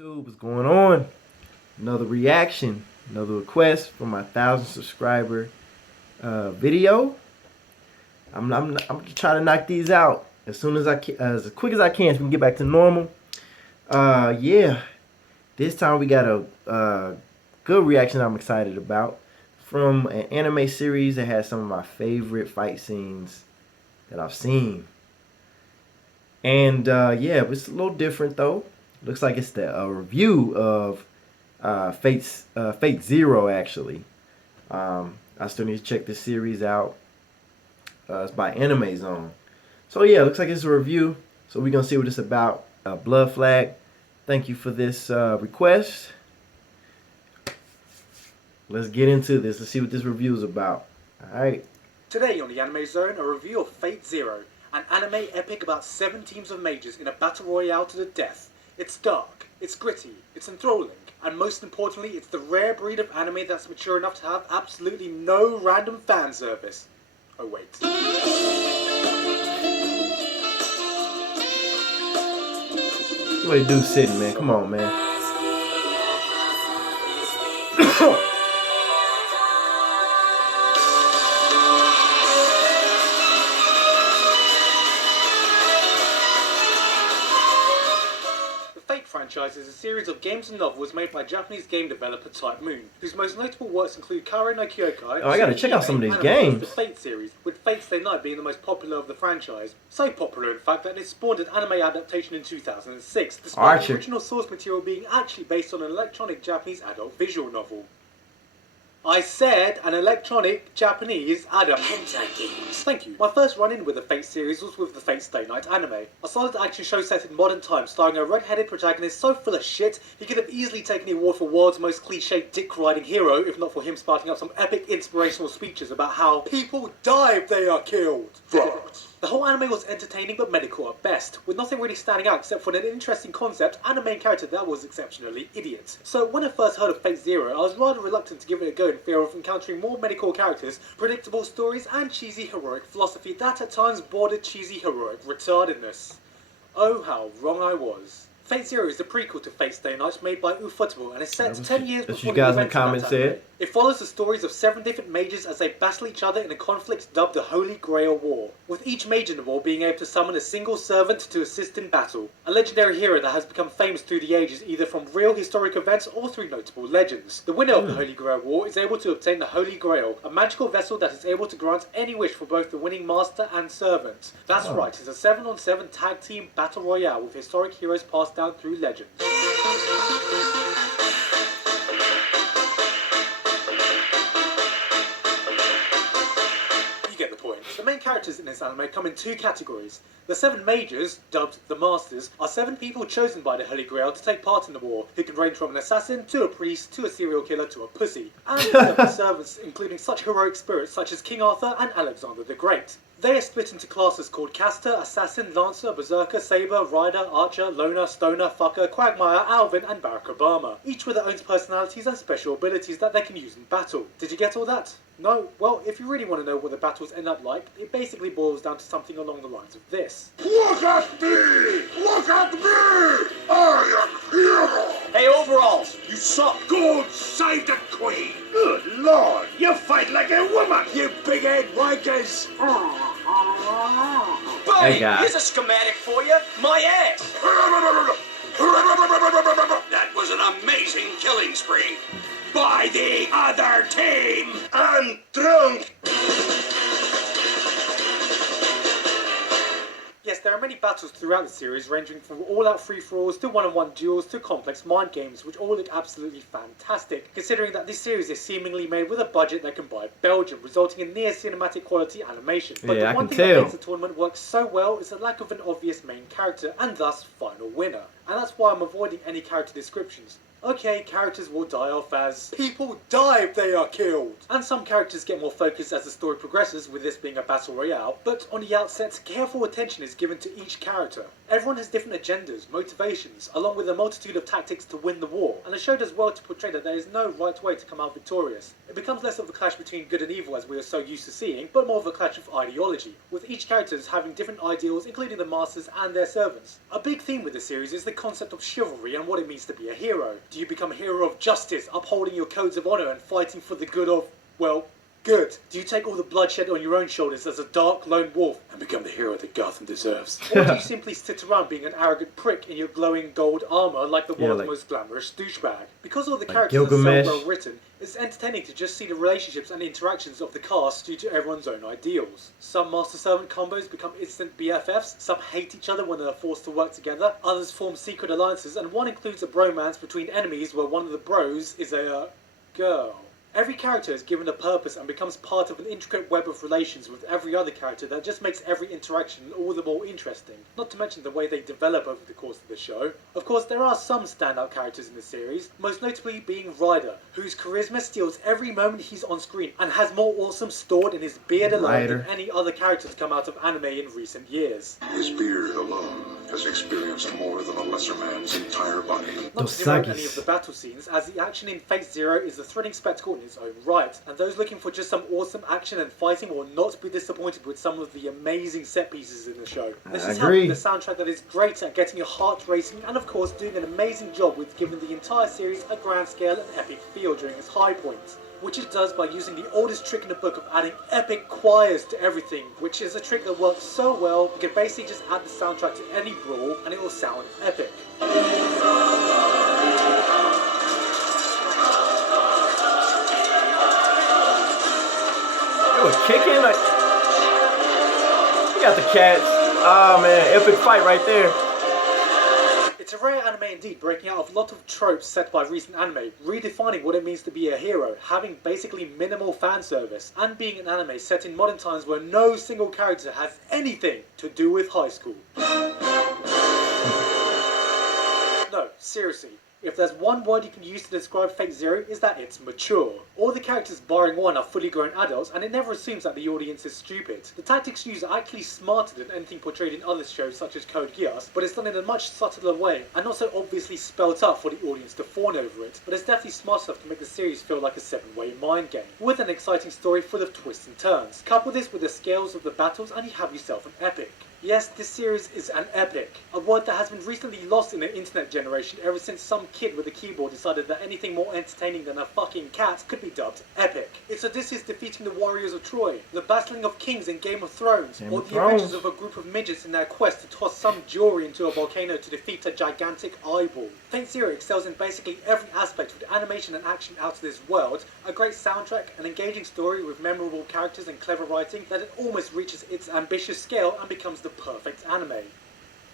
YouTube, what's going on? Another reaction, another request for my 1,000 subscriber video. I'm gonna try to knock these out as soon as I can, as quick as I can, so we can get back to normal. Yeah, this time we got a good reaction I'm excited about from an anime series that has some of my favorite fight scenes that I've seen. And yeah, it's a little different though. Looks like it's a review of Fate Zero actually. I still need to check this series out. It's by Anime Zone. So yeah, looks like it's a review. So we're gonna see what it's about. Blood Flag. Thank you for this request. Let's get into this. Let's see what this review is about. All right. Today on the Anime Zone, a review of Fate Zero, an anime epic about 7 teams of mages in a battle royale to the death. It's dark, it's gritty, it's enthralling, and most importantly, it's the rare breed of anime that's mature enough to have absolutely no random fan service. Oh wait. What you do sitting, man? Come on, man. Franchise is a series of games and novels made by Japanese game developer Type Moon, whose most notable works include Kare no Kyokai. Oh, I gotta check out some of these games. The Fate series, with Fate Stay Night being the most popular of the franchise. So popular, in fact, that it spawned an anime adaptation in 2006, despite the original source material being actually based on an electronic Japanese adult visual novel. I said an electronic Japanese adult. Hentai games. Thank you. My first run-in with the Fate series was with the Fate Stay Night anime. A solid action show set in modern times starring a red-headed protagonist so full of shit, he could have easily taken the award for world's most cliched dick-riding hero if not for him spouting up some epic inspirational speeches about how people die if they are killed. Facts. The whole anime was entertaining but medical at best, with nothing really standing out except for an interesting concept and a main character that was exceptionally idiot. So when I first heard of Fate Zero, I was rather reluctant to give it a go in fear of encountering more medical characters, predictable stories, and cheesy heroic philosophy that at times bordered cheesy heroic retardedness. Oh, how wrong I was. Fate Zero is the prequel to Fate Stay Night made by Ufotable and is set 10 years before the events in the comments said. It follows the stories of 7 different mages as they battle each other in a conflict dubbed the Holy Grail War, with each mage in the war being able to summon a single servant to assist in battle, a legendary hero that has become famous through the ages either from real historic events or through notable legends. The winner of the Holy Grail War is able to obtain the Holy Grail, a magical vessel that is able to grant any wish for both the winning master and servant. That's right, it's a 7-on-7 tag team battle royale with historic heroes passed down through legends. You get the point. The main characters in this anime come in 2 categories. The 7 mages, dubbed the Masters, are 7 people chosen by the Holy Grail to take part in the war, who can range from an assassin, to a priest, to a serial killer, to a pussy. And 7 servants, including such heroic spirits such as King Arthur and Alexander the Great. They are split into classes called Caster, Assassin, Lancer, Berserker, Saber, Rider, Archer, Loner, Stoner, Fucker, Quagmire, Alvin, and Barack Obama, each with their own personalities and special abilities that they can use in battle. Did you get all that? No? Well, if you really want to know what the battles end up like, it basically boils down to something along the lines of this. Look at me! Look at me! I am hero! Hey, Overalls, you suck! God save the Queen! Good Lord, you fight like a woman! You big-head wankers! Hey, Buddy, guy. here's a schematic for you. My ass! That was an amazing killing spree! By the other team! I'm drunk! Yes, there are many battles throughout the series, ranging from all-out free-for-alls to one-on-one duels to complex mind games, which all look absolutely fantastic, considering that this series is seemingly made with a budget that can buy Belgium, resulting in near-cinematic quality animation. But Yeah, the one thing that makes the tournament work so well is the lack of an obvious main character, and thus final winner. And that's why I'm avoiding any character descriptions. Okay, characters will die off as people die if they are killed. And some characters get more focused as the story progresses, with this being a battle royale, but on the outset, careful attention is given to each character. Everyone has different agendas, motivations, along with a multitude of tactics to win the war, and the show does well to portray that there is no right way to come out victorious. It becomes less of a clash between good and evil as we are so used to seeing, but more of a clash of ideology, with each character having different ideals, including the masters and their servants. A big theme with the series is the concept of chivalry and what it means to be a hero. Do you become a hero of justice, upholding your codes of honor and fighting for the good of, well, good? Do you take all the bloodshed on your own shoulders as a dark lone wolf and become the hero that Gotham deserves? Or do you simply sit around being an arrogant prick in your glowing gold armor like the world's most glamorous douchebag? Because all the characters are so well written, it's entertaining to just see the relationships and interactions of the cast due to everyone's own ideals. Some master-servant combos become instant BFFs, some hate each other when they are forced to work together, others form secret alliances, and one includes a bromance between enemies where one of the bros is a girl. Every character is given a purpose and becomes part of an intricate web of relations with every other character that just makes every interaction all the more interesting, not to mention the way they develop over the course of the show. Of course, there are some standout characters in the series, most notably being Ryder, whose charisma steals every moment he's on screen and has more awesome stored in his beard alone than any other character to come out of anime in recent years. His beard alone has experienced more than a lesser man's entire body. Not to devote any of the battle scenes, as the action in Fate Zero is a thrilling spectacle in its own right, and those looking for just some awesome action and fighting will not be disappointed with some of the amazing set pieces in the show. This is having the soundtrack that is great at getting your heart racing, and of course doing an amazing job with giving the entire series a grand scale and epic feel during its high points, which it does by using the oldest trick in the book of adding epic choirs to everything, which is a trick that works so well. You can basically just add the soundtrack to any brawl and it will sound epic. Kicking like you got the cats. Oh man, epic fight right there. It's a rare anime indeed, breaking out of a lot of tropes set by recent anime, redefining what it means to be a hero, having basically minimal fan service, and being an anime set in modern times where no single character has anything to do with high school. No, seriously. If there's one word you can use to describe Fate Zero, is that it's mature. All the characters barring one are fully grown adults, and it never assumes that the audience is stupid. The tactics used are actually smarter than anything portrayed in other shows such as Code Geass, but it's done in a much subtler way, and not so obviously spelt out for the audience to fawn over it, but it's definitely smart enough to make the series feel like a 7-way mind game, with an exciting story full of twists and turns. Couple this with the scales of the battles and you have yourself an epic. Yes, this series is an epic, a word that has been recently lost in the internet generation ever since some kid with a keyboard decided that anything more entertaining than a fucking cat could be dubbed epic. It's Odysseus defeating the warriors of Troy, the battling of kings in Game of Thrones, or the adventures of a group of midgets in their quest to toss some jewelry into a volcano to defeat a gigantic eyeball. Fate Zero excels in basically every aspect with animation and action out of this world, a great soundtrack, an engaging story with memorable characters and clever writing that it almost reaches its ambitious scale and becomes the perfect anime.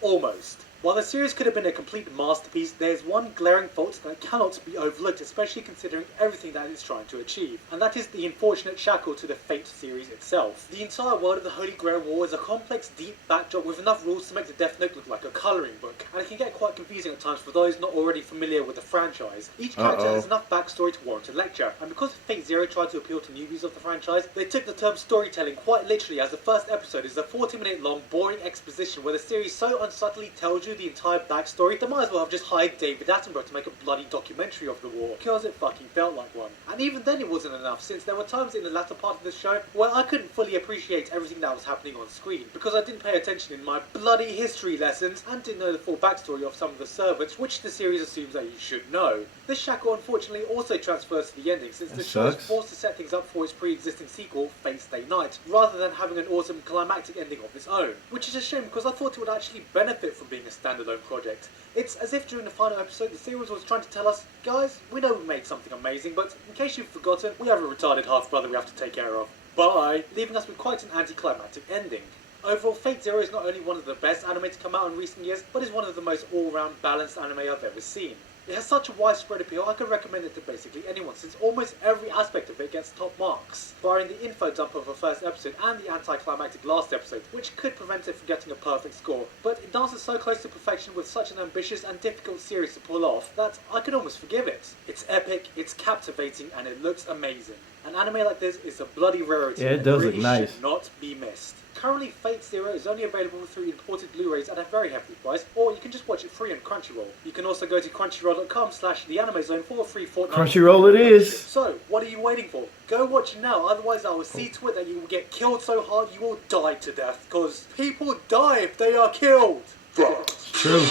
Almost. While the series could have been a complete masterpiece, there is one glaring fault that cannot be overlooked, especially considering everything that it's trying to achieve, and that is the unfortunate shackle to the Fate series itself. The entire world of the Holy Grail War is a complex, deep backdrop with enough rules to make the Death Note look like a colouring book, and it can get quite confusing at times for those not already familiar with the franchise. Each character has enough backstory to warrant a lecture, and because Fate Zero tried to appeal to newbies of the franchise, they took the term storytelling quite literally, as the first episode is a 40-minute long, boring exposition where the series so unsubtly tells you the entire backstory, they might as well have just hired David Attenborough to make a bloody documentary of the war, because it fucking felt like one. And even then it wasn't enough, since there were times in the latter part of the show where I couldn't fully appreciate everything that was happening on screen, because I didn't pay attention in my bloody history lessons, and didn't know the full backstory of some of the servants, which the series assumes that you should know. This shackle unfortunately also transfers to the ending, since the show is forced to set things up for its pre-existing sequel, Fate Stay Night, rather than having an awesome climactic ending of its own, which is a shame because I thought it would actually benefit from being a standalone project. It's as if during the final episode the series was trying to tell us, guys, we know we made something amazing, but in case you've forgotten, we have a retarded half-brother we have to take care of. Bye! Leaving us with quite an anticlimactic ending. Overall, Fate Zero is not only one of the best anime to come out in recent years, but is one of the most all-round balanced anime I've ever seen. It has such a widespread appeal, I could recommend it to basically anyone, since almost every aspect of it gets top marks, barring the info dump of the first episode and the anticlimactic last episode, which could prevent it from getting a perfect score, but it dances so close to perfection with such an ambitious and difficult series to pull off that I could almost forgive it. It's epic, it's captivating, and it looks amazing. An anime like this is a bloody rarity. Yeah, it does and look really nice. should not be missed. Currently, Fate Zero is only available through imported Blu-rays at a very hefty price, or you can just watch it free on Crunchyroll. You can also go to crunchyroll.com/theanimezone for a free fortnight. Crunchyroll it is. So, what are you waiting for? Go watch it now, otherwise I will see to it that you will get killed so hard you will die to death, because people die if they are killed. True.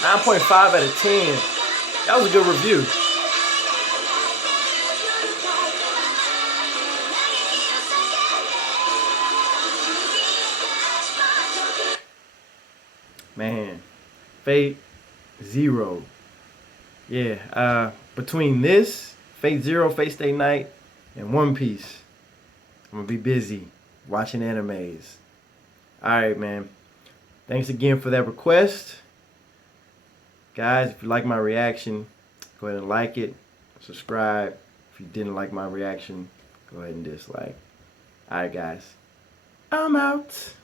9.5 out of 10. That was a good review. Man, Fate Zero. Yeah, between this, Fate Zero, Fate Stay Night, and One Piece, I'm gonna be busy watching animes. Alright, man. Thanks again for that request. Guys, if you like my reaction, go ahead and like it, subscribe. If you didn't like my reaction, go ahead and dislike. Alright, guys. I'm out.